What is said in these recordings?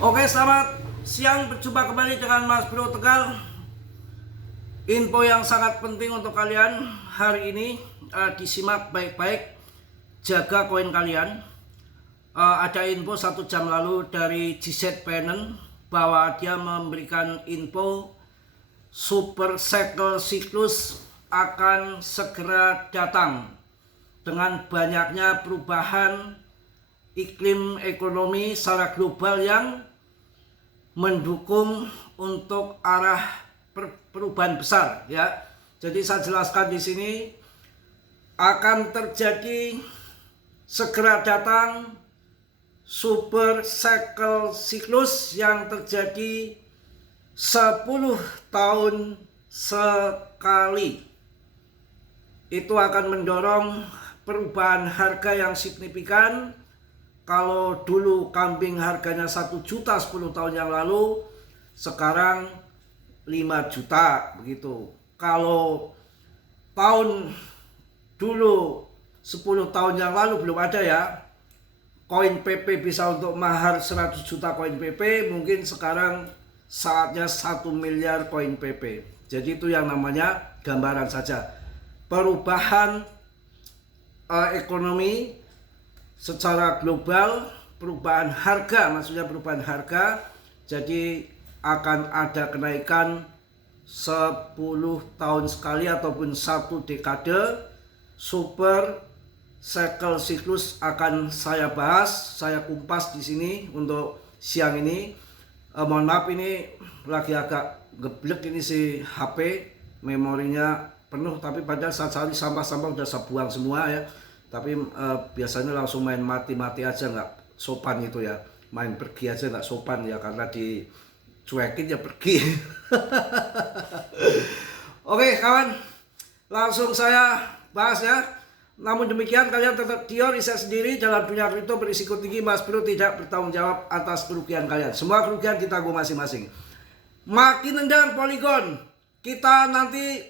Oke, selamat siang. Berjumpa kembali dengan Mas Bro Tegal. Info yang sangat penting untuk kalian hari ini, disimak baik-baik. Jaga koin kalian. Ada info 1 jam lalu dari GZ Finance bahwa dia memberikan info super cycle siklus akan segera datang dengan banyaknya perubahan iklim ekonomi secara global yang mendukung untuk arah perubahan besar, ya. Jadi saya jelaskan di sini akan terjadi segera datang super cycle siklus yang terjadi 10 tahun sekali. Itu akan mendorong perubahan harga yang signifikan. Kalau dulu kambing harganya 1 juta 10 tahun yang lalu, sekarang 5 juta begitu. Kalau tahun dulu 10 tahun yang lalu belum ada ya, koin PP bisa untuk mahar 100 juta koin PP, mungkin sekarang saatnya 1 miliar koin PP. Jadi itu yang namanya gambaran saja. Perubahan ekonomi secara global, perubahan harga, maksudnya perubahan harga, jadi akan ada kenaikan 10 tahun sekali ataupun 1 dekade. Super cycle siklus akan saya bahas, saya kumpas di sini untuk siang ini. Mohon maaf, ini lagi agak geblek ini si HP, memorinya penuh, tapi padahal saat cari sampah-sampah udah saya buang semua ya. Tapi biasanya langsung main mati-mati aja, nggak sopan itu ya. Main pergi aja nggak sopan ya, karena dicuekin ya pergi. Oke kawan, langsung saya bahas ya. Namun demikian kalian tetap riset sendiri. Dalam dunia kripto berisiko tinggi, Mas Bro tidak bertanggung jawab atas kerugian kalian. Semua kerugian ditanggung masing-masing. Makin nendang Polygon, kita nanti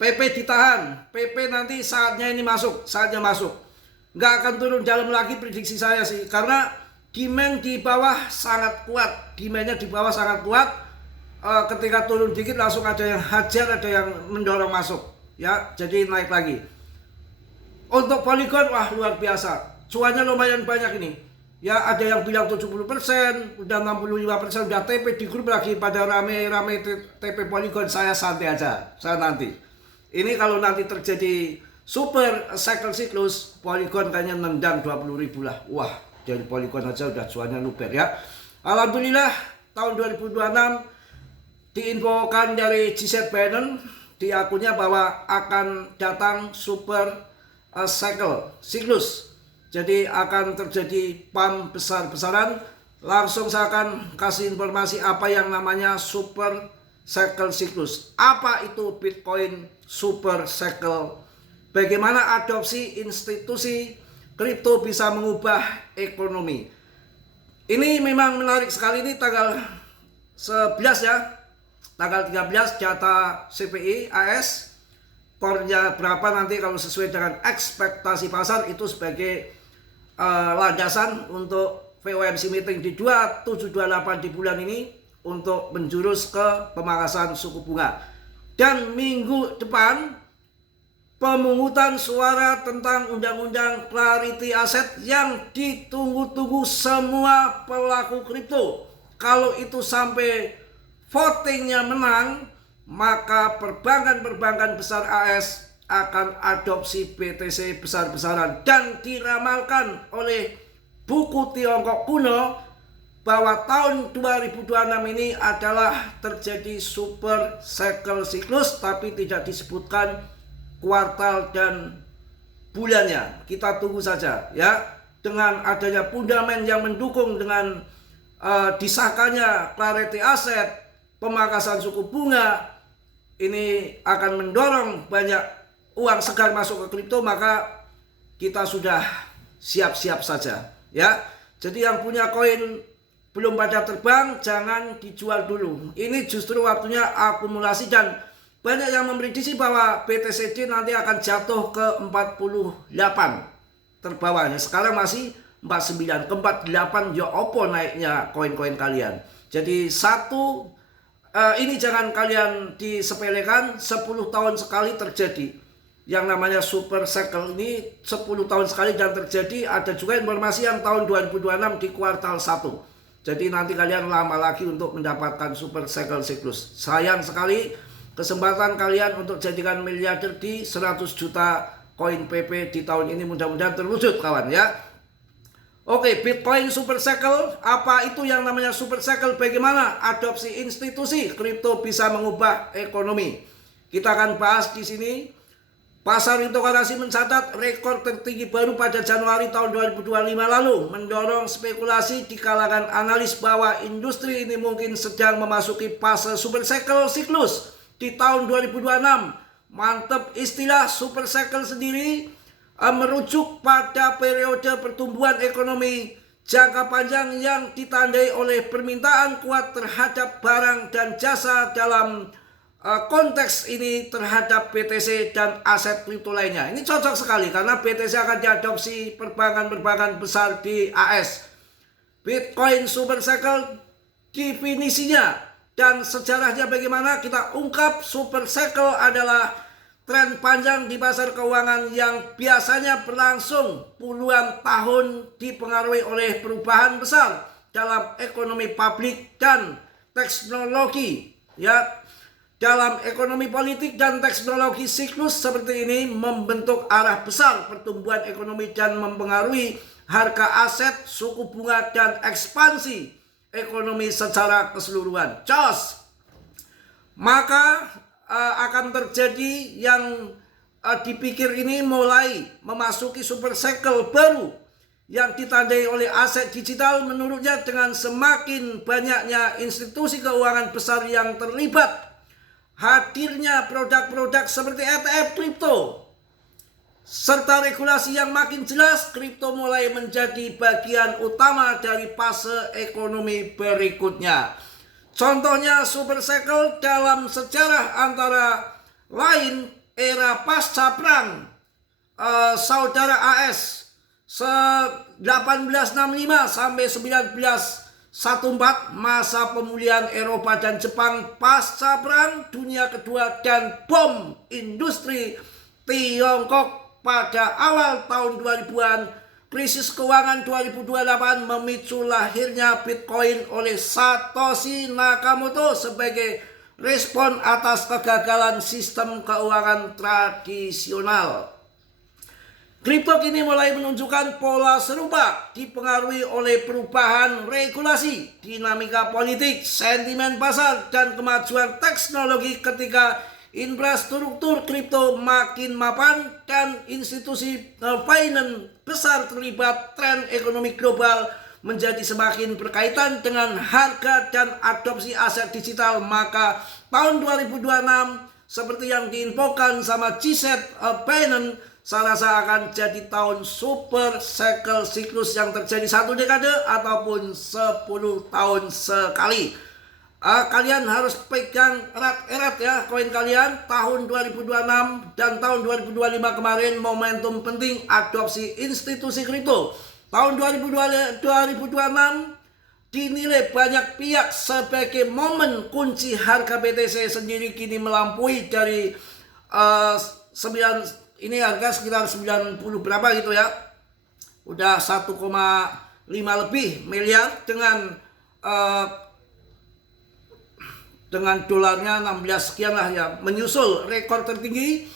PP ditahan, PP nanti saatnya ini masuk, saatnya masuk. Nggak akan turun dalam lagi prediksi saya sih, karena demand di bawah sangat kuat, demandnya di bawah sangat kuat. Ketika turun dikit langsung ada yang hajar, ada yang mendorong masuk, ya. Jadi naik lagi. Untuk Polygon, wah luar biasa, cuannya lumayan banyak ini. Ya ada yang bilang 70%, udah 65%, udah TP di grup lagi pada rame-rame TP Polygon. Saya santai aja, saya nanti. Ini kalau nanti terjadi super cycle siklus, Polygon kayaknya nendang 20.000 lah. Wah, dari Polygon aja udah cuannya luber ya. Alhamdulillah tahun 2026 diinfokan dari GZ Finance di akunnya bahwa akan datang super cycle siklus. Jadi akan terjadi pump besar-besaran. Langsung saya akan kasih informasi apa yang namanya super cycle siklus. Apa itu Bitcoin super cycle? Bagaimana adopsi institusi kripto bisa mengubah ekonomi? Ini memang menarik sekali. Ini tanggal 11 ya. Tanggal 13 data CPI AS. Core-nya berapa nanti kalau sesuai dengan ekspektasi pasar, itu sebagai landasan untuk FOMC meeting di 2728 di bulan ini untuk menjurus ke pemangkasan suku bunga. Dan minggu depan pemungutan suara tentang undang-undang Clarity Asset yang ditunggu-tunggu semua pelaku kripto. Kalau itu sampai votingnya menang, maka perbankan-perbankan besar AS akan adopsi BTC besar-besaran. Dan diramalkan oleh buku Tiongkok kuno bahwa tahun 2026 ini adalah terjadi super cycle siklus, tapi tidak disebutkan kuartal dan bulannya. Kita tunggu saja ya. Dengan adanya fundament yang mendukung, dengan disahkannya Clarity Asset, pemangkasan suku bunga, ini akan mendorong banyak uang segar masuk ke kripto, maka kita sudah siap-siap saja ya. Jadi yang punya koin belum pada terbang, jangan dijual dulu. Ini justru waktunya akumulasi, dan banyak yang memprediksi bahwa BTCD nanti akan jatuh ke 48 terbawahnya. Sekarang masih 49, ke 48 ya opo naiknya koin-koin kalian. Jadi ini jangan kalian disepelekan, 10 tahun sekali terjadi. Yang namanya super cycle ini 10 tahun sekali dan terjadi. Ada juga informasi yang tahun 2026 di kuartal 1. Jadi nanti kalian lama lagi untuk mendapatkan super cycle siklus. Sayang sekali kesempatan kalian untuk jadikan miliarder di 100 juta koin PP di tahun ini, mudah-mudahan terwujud kawan ya. Oke, Bitcoin super cycle, apa itu yang namanya super cycle? Bagaimana adopsi institusi kripto bisa mengubah ekonomi? Kita akan bahas di sini. Pasar cryptocurrency mencatat rekor tertinggi baru pada Januari tahun 2025 lalu, mendorong spekulasi di kalangan analis bahwa industri ini mungkin sedang memasuki fase super cycle siklus di tahun 2026. Mantap, istilah super cycle sendiri merujuk pada periode pertumbuhan ekonomi jangka panjang yang ditandai oleh permintaan kuat terhadap barang dan jasa, dalam konteks ini terhadap BTC dan aset kripto lainnya. Ini cocok sekali karena BTC akan diadopsi perbankan-perbankan besar di AS. Bitcoin super cycle definisinya dan sejarahnya bagaimana kita ungkap. Super cycle adalah tren panjang di pasar keuangan yang biasanya berlangsung puluhan tahun, dipengaruhi oleh perubahan besar dalam ekonomi publik dan teknologi ya. Dalam ekonomi politik dan teknologi, siklus seperti ini membentuk arah besar pertumbuhan ekonomi dan mempengaruhi harga aset, suku bunga, dan ekspansi ekonomi secara keseluruhan. Maka akan terjadi yang dipikir ini mulai memasuki super cycle baru yang ditandai oleh aset digital. Menurutnya dengan semakin banyaknya institusi keuangan besar yang terlibat, hadirnya produk-produk seperti ETF kripto, serta regulasi yang makin jelas, kripto mulai menjadi bagian utama dari fase ekonomi berikutnya. Contohnya super cycle dalam sejarah antara lain era pasca perang saudara AS 1865 sampai 1914, masa pemulihan Eropa dan Jepang pasca perang dunia kedua, dan bom industri Tiongkok pada awal tahun 2000-an. Krisis keuangan 2028 memicu lahirnya Bitcoin oleh Satoshi Nakamoto sebagai respon atas kegagalan sistem keuangan tradisional. Kripto kini mulai menunjukkan pola serupa, dipengaruhi oleh perubahan regulasi, dinamika politik, sentimen pasar, dan kemajuan teknologi. Ketika infrastruktur kripto makin mapan dan institusi finance besar terlibat, tren ekonomi global menjadi semakin berkaitan dengan harga dan adopsi aset digital. Maka tahun 2026 seperti yang diinfokan sama G-Set Binance, saya rasa akan jadi tahun super cycle siklus yang terjadi 1 dekade ataupun 10 tahun sekali. Kalian harus pegang erat-erat ya koin kalian. Tahun 2026 dan tahun 2025 kemarin momentum penting adopsi institusi kripto. Tahun 2026 dinilai banyak pihak sebagai momen kunci. Harga BTC sendiri kini melampaui dari ini harga sekitar 90 berapa gitu ya. Udah 1,5 lebih miliar dengan dolarnya 16 sekian lah ya, menyusul rekor tertinggi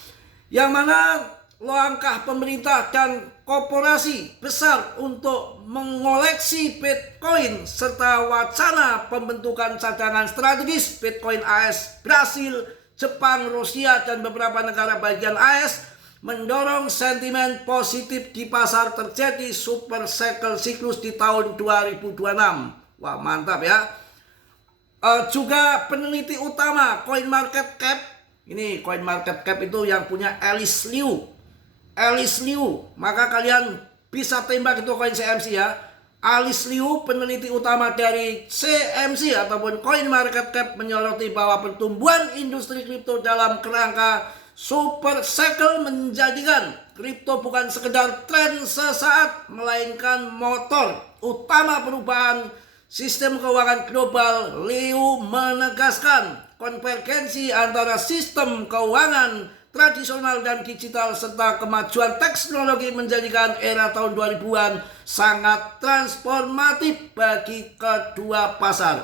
yang mana langkah pemerintah dan korporasi besar untuk mengoleksi Bitcoin serta wacana pembentukan cadangan strategis Bitcoin AS Brasil, Jepang, Rusia, dan beberapa negara bagian AS mendorong sentimen positif di pasar. Terjadi super cycle siklus di tahun 2026. Wah, mantap ya. Juga peneliti utama CoinMarketCap, ini CoinMarketCap itu yang punya Alice Liu, maka kalian bisa tembak itu koin CMC ya. Alice Liu, peneliti utama dari CMC ataupun CoinMarketCap, menyoroti bahwa pertumbuhan industri kripto dalam kerangka Super cycle menjadikan kripto bukan sekedar tren sesaat, melainkan motor utama perubahan sistem keuangan global. Liu menegaskan konvergensi antara sistem keuangan tradisional dan digital serta kemajuan teknologi menjadikan era tahun 2000-an sangat transformatif bagi kedua pasar.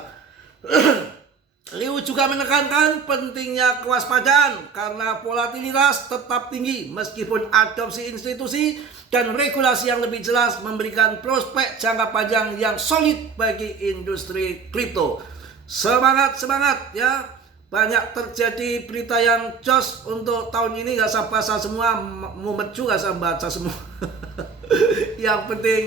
Liu juga menekankan pentingnya kewaspadaan karena volatilitas tetap tinggi meskipun adopsi institusi dan regulasi yang lebih jelas memberikan prospek jangka panjang yang solid bagi industri kripto. Semangat ya. Banyak terjadi berita yang jos untuk tahun ini, gak usah baca semua, mumet juga saya baca semua. Yang penting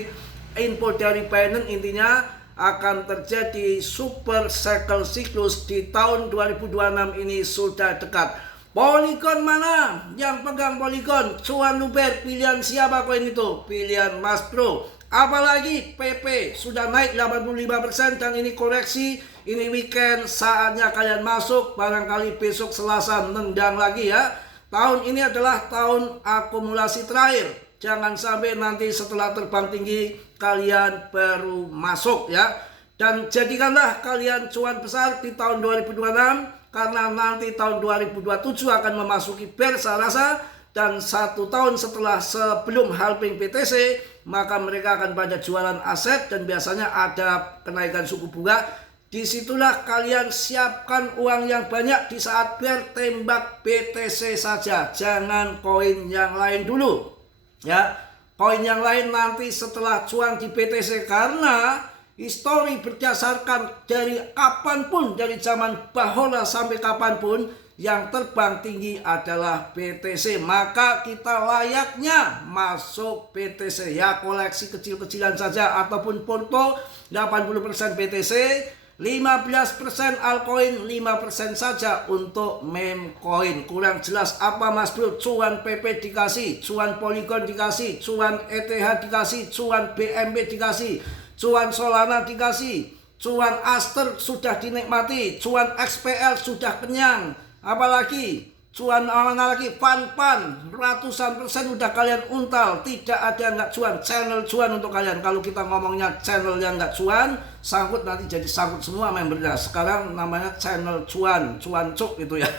info dari Binance intinya akan terjadi super cycle siklus di tahun 2026 ini sudah dekat. Polygon mana yang pegang Polygon? Cuan luber, pilihan siapa koin itu? Pilihan Mas Bro. Apalagi PP sudah naik 85% dan ini koreksi, ini weekend, saatnya kalian masuk, barangkali besok Selasa nendang lagi ya. Tahun ini adalah tahun akumulasi terakhir. Jangan sampai nanti setelah terbang tinggi kalian baru masuk ya. Dan jadikanlah kalian cuan besar di tahun 2026 karena nanti tahun 2027 akan memasuki bursa rasa. Dan 1 tahun sebelum halving BTC, maka mereka akan pada jualan aset dan biasanya ada kenaikan suku bunga. Disitulah kalian siapkan uang yang banyak di saat bear, tembak BTC saja, jangan koin yang lain dulu. Ya, koin yang lain nanti setelah cuan di BTC karena histori berdasarkan dari kapanpun, dari zaman Bahola sampai kapanpun, yang terbang tinggi adalah BTC. Maka kita layaknya masuk BTC ya, koleksi kecil-kecilan saja ataupun porto 80% BTC, 15% altcoin, 5% saja untuk meme coin. Kurang jelas apa Mas Bro? Cuan PP dikasih, cuan Polygon dikasih, cuan ETH dikasih, cuan BNB dikasih, cuan Solana dikasih, cuan Aster sudah dinikmati, cuan XPL sudah kenyang. Apalagi cuan mana lagi, pan ratusan persen udah kalian untal, tidak ada nggak cuan, channel cuan untuk kalian. Kalau kita ngomongnya channel yang nggak cuan, sangkut nanti jadi sangkut semua membernya. Sekarang namanya channel cuan cuk itu ya.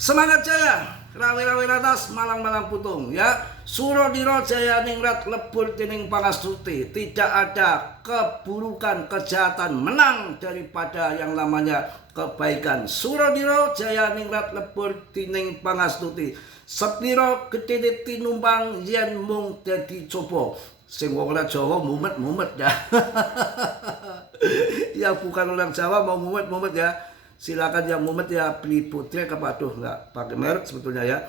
Semangat jaya, rawe-rawe ratas, malang-malang putung ya. Surodiro jaya ningrat lebur tining pangastuti. Tidak ada keburukan, kejahatan menang daripada yang namanya kebaikan. Surodiro jaya ningrat lebur tining pangastuti. Sepiro gede tinumpang yen mung dadi coba. Sing wong ora Jawa mumet ya. Ya bukan orang Jawa mau mumet ya. Silakan yang mumet ya beli putrek apa, aduh nggak pakai merek sebetulnya ya.